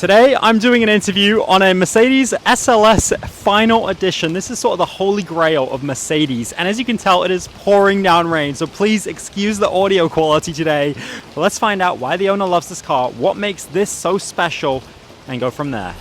Today I'm doing an interview on a Mercedes SLS Final Edition. This is sort of the holy grail of Mercedes, and as you can tell it is pouring down rain, so please excuse the audio quality today. But let's find out why the owner loves this car, what makes this so special, and go from there.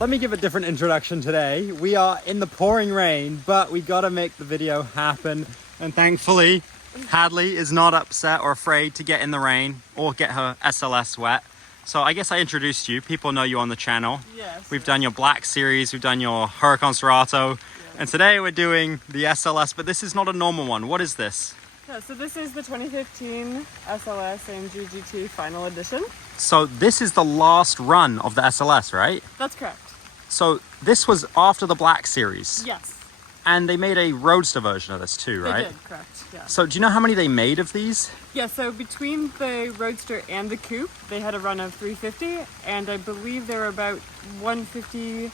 Let me give a different introduction today. We are in the pouring rain, but we gotta make the video happen, and thankfully Hadley is not upset or afraid to get in the rain or get her SLS wet. So I guess I introduced you. People know you on the channel. Yes. We've done your Black Series, we've done your Huracan Cerato, and today we're doing the SLS, but this is not a normal one. What is this? Yeah, so this is the 2015 SLS AMG GT Final Edition. So this is the last run of the SLS, right? That's correct. So this was after the Black Series. Yes. And they made a roadster version of this too, right? They did, correct, yeah. So do you know how many they made of these? Yeah, so between the Roadster and the Coupe, they had a run of 350, and I believe there were about 150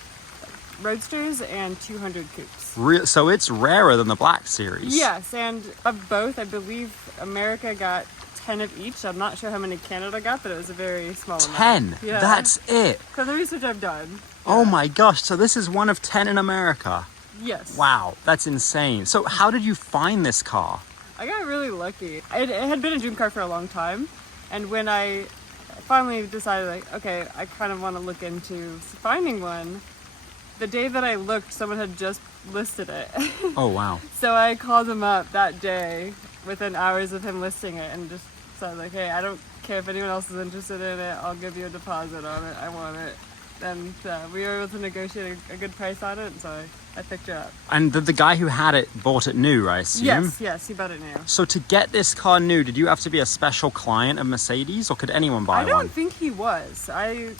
Roadsters and 200 Coupes. So it's rarer than the Black Series. Yes, and of both, I believe America got 10 of each. I'm not sure how many Canada got, but it was a very small amount. 10? Yeah. That's it? So the research I've done. Oh my gosh, so this is one of 10 in America. Yes. Wow, that's insane. So how did you find this car? I got really lucky. It had been a dream car for a long time, and when I finally decided, like, okay, I kind of want to look into finding one, the day that I looked, someone had just listed it. Oh wow. So I called him up that day within hours of him listing it and just said, like, hey, I don't care if anyone else is interested in it, I'll give you a deposit on it, I want it. And we were able to negotiate a good price on it, so I picked her up. And the guy who had it bought it new, I assume? Yes, he bought it new. So to get this car new, did you have to be a special client of Mercedes, or could anyone buy one? I don't think he was. I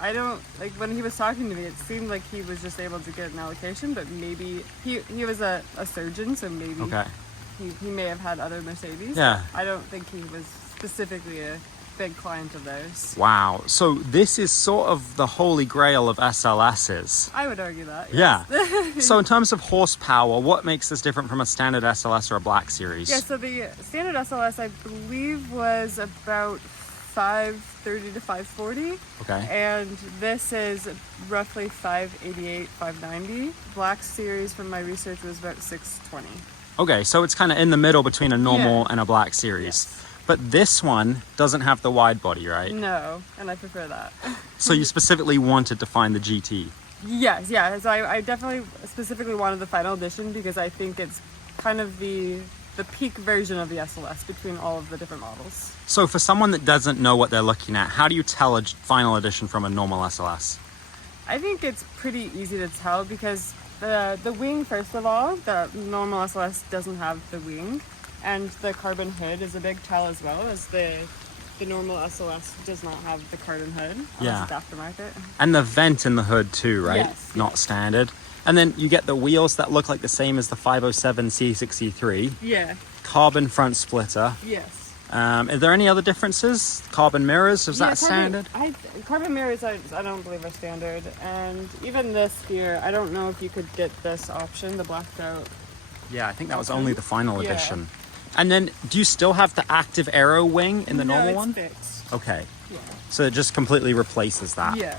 don't, like, when he was talking to me, it seemed like he was just able to get an allocation, but maybe he was a surgeon, so maybe he may have had other Mercedes. Yeah. I don't think he was specifically a big client of theirs. Wow. So this is sort of the holy grail of SLSs. I would argue that. Yes. Yeah. So in terms of horsepower, what makes this different from a standard SLS or a Black Series? Yeah, so the standard SLS, I believe, was about 530 to 540. Okay. And this is roughly 588, 590. Black Series, from my research, was about 620. Okay, so it's kind of in the middle between a normal and a Black Series. Yes. But this one doesn't have the wide body, right? No, and I prefer that. So you specifically wanted to find the GT? Yes, yeah. So I definitely specifically wanted the Final Edition because I think it's kind of the peak version of the SLS between all of the different models. So for someone that doesn't know what they're looking at, how do you tell a Final Edition from a normal SLS? I think it's pretty easy to tell because the wing, first of all, the normal SLS doesn't have the wing. And the carbon hood is a big tell as well, as the normal SLS does not have the carbon hood. Yeah. It's aftermarket. And the vent in the hood too, right? Yes. Not standard. And then you get the wheels that look like the same as the 507 C63. Yeah. Carbon front splitter. Yes. Are there any other differences? Carbon mirrors, is that standard? Carbon mirrors, I don't believe are standard. And even this here, I don't know if you could get this option, the blacked out. Yeah, I think that was only the Final Yeah. Edition. And then, do you still have the active aero wing in the normal one? No, it's fixed. Okay. Yeah. So it just completely replaces that. Yeah.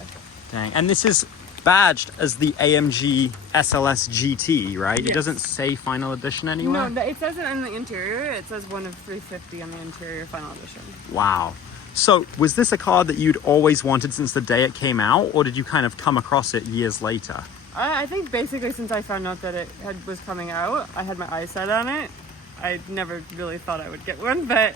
Dang. And this is badged as the AMG SLS GT, right? It Yes. doesn't say Final Edition anywhere? No, it says it in the interior. It says one of 350 on the interior Final Edition. Wow. So was this a car that you'd always wanted since the day it came out, or did you kind of come across it years later? I think basically since I found out that it was coming out, I had my eyes set on it. I never really thought I would get one, but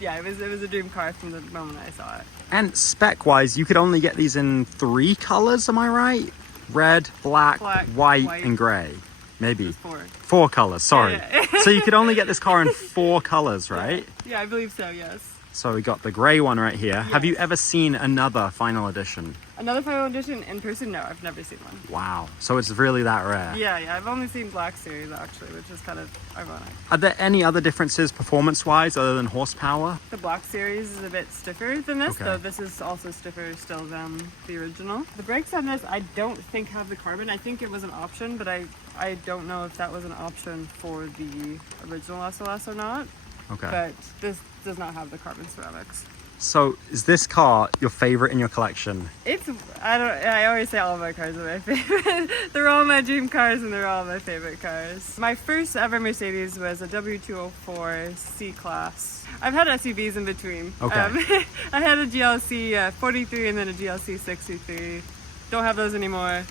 yeah, it was a dream car from the moment I saw it. And spec-wise, you could only get these in 3 colors, am I right? Red, black, white, and gray. Maybe. 4. 4 colors, sorry. Yeah. So you could only get this car in 4 colors, right? Yeah, I believe so, yes. So we got the gray one right here. Yes. Have you ever seen another Final Edition? Another Final Edition in person? No, I've never seen one. Wow. So it's really that rare. Yeah, I've only seen Black Series actually, which is kind of ironic. Are there any other differences performance-wise other than horsepower? The Black Series is a bit stiffer than this, Okay. though this is also stiffer still than the original. The brakes on this, I don't think have the carbon. I think it was an option, but I don't know if that was an option for the original SLS or not. Okay. But this does not have the carbon ceramics. So is this car your favorite in your collection? I always say all of my cars are my favorite. They're all my dream cars and they're all my favorite cars. My first ever Mercedes was a W204 C-Class. I've had SUVs in between. Okay. I had a GLC 43 and then a GLC 63. Don't have those anymore.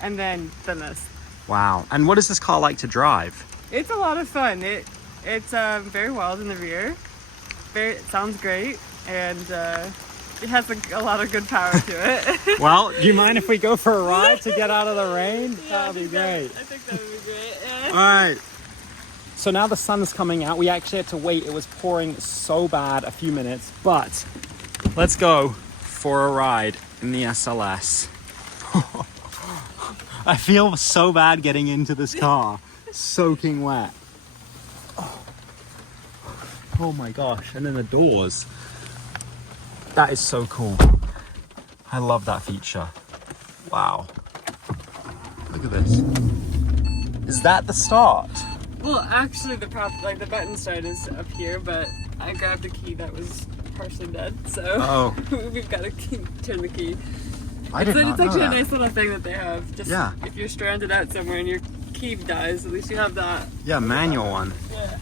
And then this. Wow. And what is this car like to drive? It's a lot of fun. It's very wild in the rear. It sounds great. And it has a lot of good power to it. Well, do you mind if we go for a ride to get out of the rain? Yeah, That'll be great. I think that would be great. Yeah. All right. So now the sun's coming out. We actually had to wait. It was pouring so bad a few minutes, but let's go for a ride in the SLS. I feel so bad getting into this car, soaking wet. Oh my gosh, and then the doors. That is so cool. I love that feature. Wow. Look at this. Is that the start? Well, actually, the button start is up here, but I grabbed a key that was partially dead, so we've got to turn the key. I did not know It's actually that. a nice little thing that they have. Just if you're stranded out somewhere and your key dies, at least you have that. Yeah, manual one. Yeah.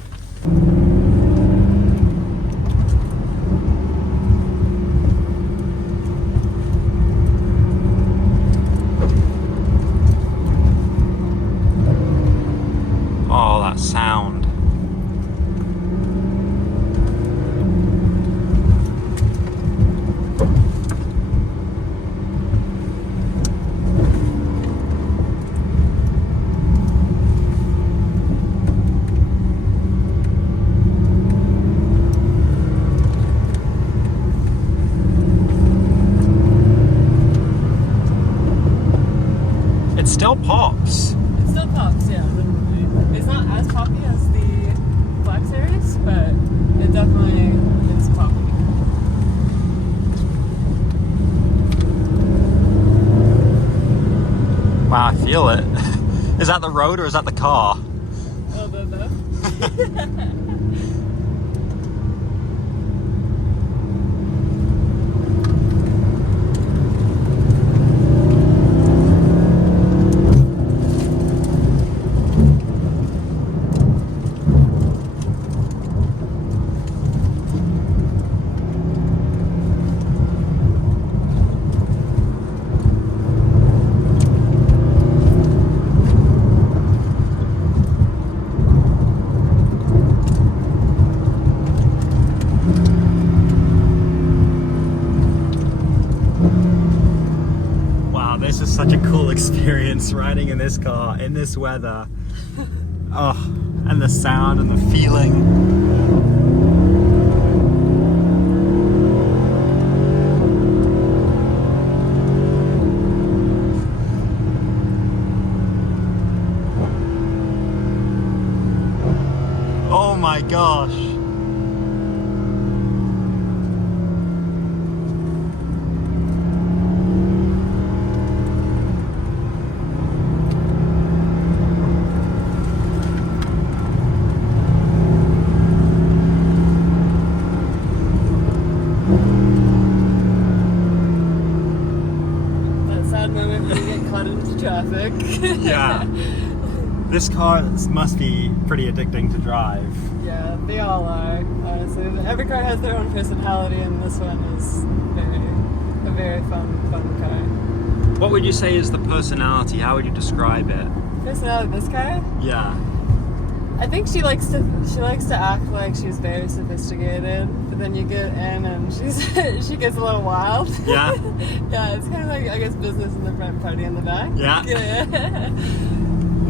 Oh, that sound. It still pops. It still pops, yeah. It's not as poppy as the Black Series, but it definitely is poppy. Wow, I feel it. Is that the road or is that the car? Oh, no. This is such a cool experience riding in this car, in this weather. Oh, and the sound and the feeling. Oh my gosh. Traffic. Yeah. This car must be pretty addicting to drive. Yeah, they all are, honestly. Every car has their own personality, and this one is a very fun car. What would you say is the personality? How would you describe it? Personality of this car? Yeah. I think she likes to act like she's very sophisticated, but then you get in and she gets a little wild. Yeah. Yeah, it's kind of like, I guess, business in the front, party in the back. Yeah. Yeah.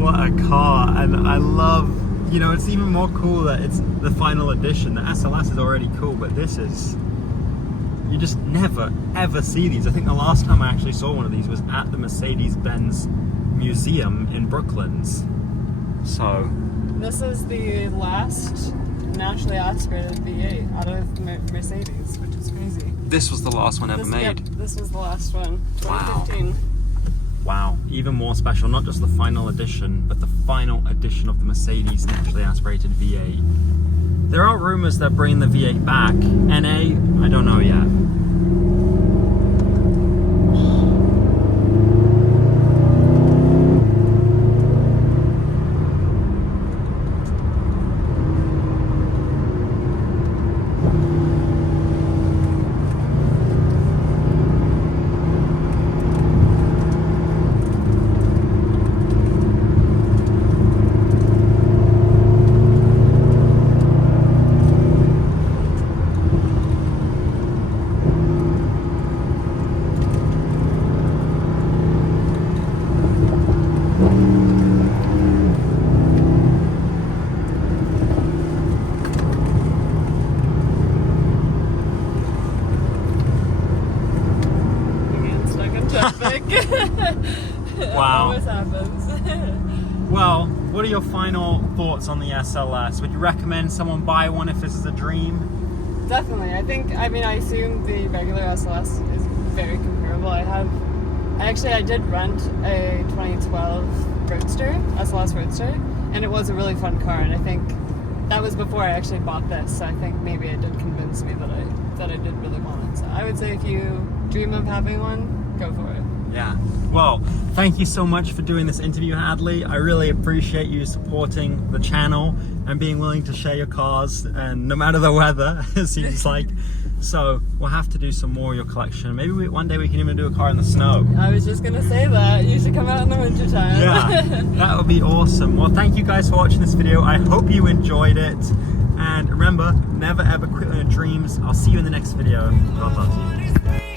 What a car, and I love, you know, it's even more cool that it's the final edition. The SLS is already cool, but this is, you just never ever see these. I think the last time I actually saw one of these was at the Mercedes-Benz Museum in Brooklands. So this is the last naturally aspirated V8 out of Mercedes, which is crazy. this was the last one ever made. Yep, this was the last one, 2015. Wow, even more special, not just the final edition, but the final edition of the Mercedes naturally aspirated V8. There are rumors that bringing the V8 back. NA, I don't know yet. Wow. Always happens. Well, what are your final thoughts on the SLS? Would you recommend someone buy one if this is a dream? Definitely. I assume the regular SLS is very comparable. I did rent a 2012 Roadster, SLS Roadster, and it was a really fun car, and I think that was before I actually bought this, so I think maybe it did convince me that I did really want it. So I would say if you dream of having one, go for it. Yeah. Well, thank you so much for doing this interview, Hadley. I really appreciate you supporting the channel and being willing to share your cars, and no matter the weather, it seems like. So we'll have to do some more of your collection. Maybe one day we can even do a car in the snow. I was just gonna say that. You should come out in the winter time. Yeah, that would be awesome. Well, thank you guys for watching this video. I hope you enjoyed it. And remember, never ever quit on your dreams. I'll see you in the next video. God loves you.